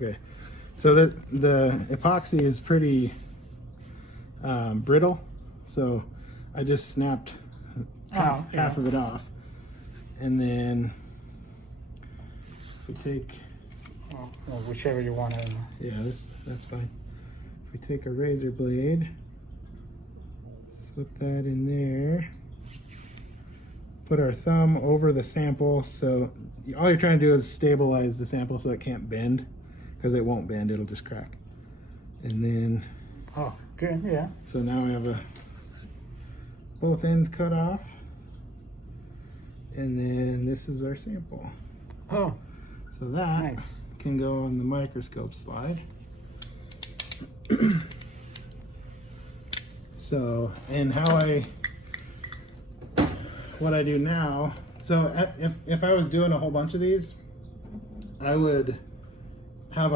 Okay, so the epoxy is pretty brittle, so I just snapped half of it off, and then if we take well, whichever you want. that's fine. If we take a razor blade, slip that in there, put our thumb over the sample, so all you're trying to do is stabilize the sample so it can't bend, because it won't bend, it'll just crack. And then Good, yeah. so now we have both ends cut off, and then this is our sample. Oh, So that nice. can go on the microscope slide. So, and what I do now, so if I was doing a whole bunch of these, I would have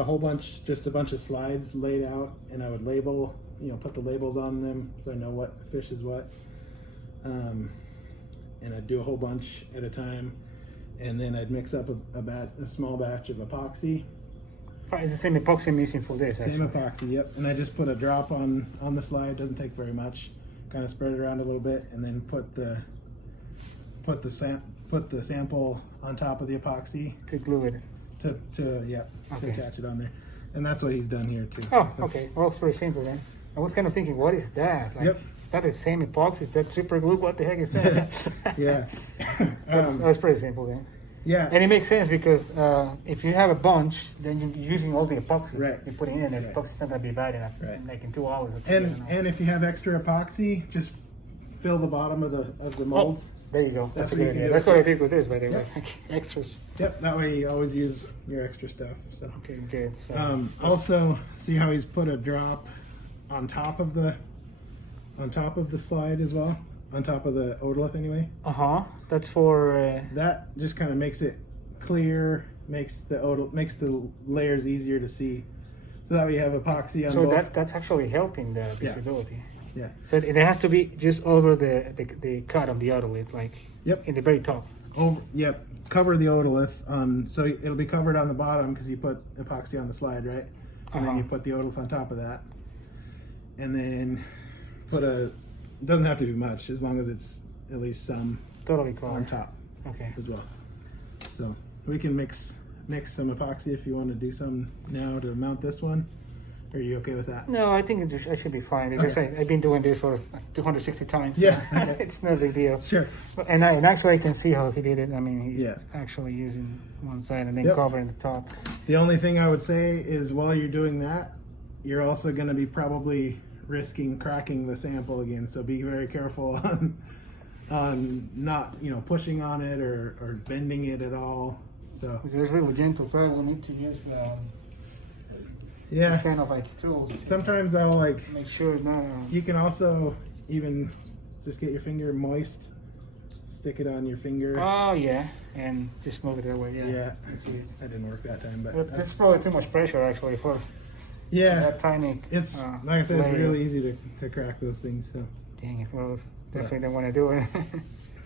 just a bunch of slides laid out, and I would label, put the labels on them so I know what fish is what. And I'd do a whole bunch at a time, and then I'd mix up a small batch of epoxy. It's the same epoxy I'm using for this. Same actually. epoxy, yep. And I just put a drop on the slide. Doesn't take very much. Kind of spread it around a little bit, and then put the sample on top of the epoxy To glue it. to attach it on there. And that's what he's done here too. Oh, So- okay. Well, it's pretty simple then. I was kind of thinking, what is that? Like, Yep. That is same epoxy. Is that super glue? What the heck is that? Yeah. That's pretty simple then. Yeah. And it makes sense because if you have a bunch, then you're using all the epoxy. Right. You're putting in, and Right. the epoxy's not going to be bad enough. Right. Like in 2 hours. Or 3 hours. And if you have extra epoxy, just fill the bottom of the molds. There you go. That's a what you good can idea. do. That's what I did with this, by the way. Yep. Extras. Yep. That way you always use your extra stuff. So. Okay, good. So, Also, see how he's put a drop on top of the slide as well, on top of the otolith anyway. That's for. That just kind of makes it clear, makes the layers easier to see. So that way you have epoxy on So both. that's actually helping the Yeah. visibility. Yeah. So it has to be just over the cut of the otolith, like Yep. in the very top. Yep. Cover the otolith on, so it'll be covered on the bottom because you put epoxy on the slide, right? And then you put the otolith on top of that, and then doesn't have to be much as long as it's at least some Totally on covered. top Okay. as well. So we can mix some epoxy if you want to do some now to mount this one. Are you okay with that? No, I think I should be fine because Okay. I've been doing this for like 260 times. So Yeah, okay. it's no big deal. Sure. And actually I can see how he did it. I mean, he's Yeah. actually using one side and then Yep. covering the top. The only thing I would say is while you're doing that, you're also going to be probably risking cracking the sample again. So be very careful on not pushing on it or bending it at all. So It's a really gentle part. We need to use yeah, kind of like tools. sometimes I'll Make sure it's not. you can also even just get your finger moist, stick it on your finger. Oh yeah, and just move it that way. Yeah. Yeah, I see it. that didn't work that time, but But that's probably too much pressure actually for yeah, that tiny. it's like I said, it's layer. really easy to crack those things. So Dang it! Well, definitely don't want to do it.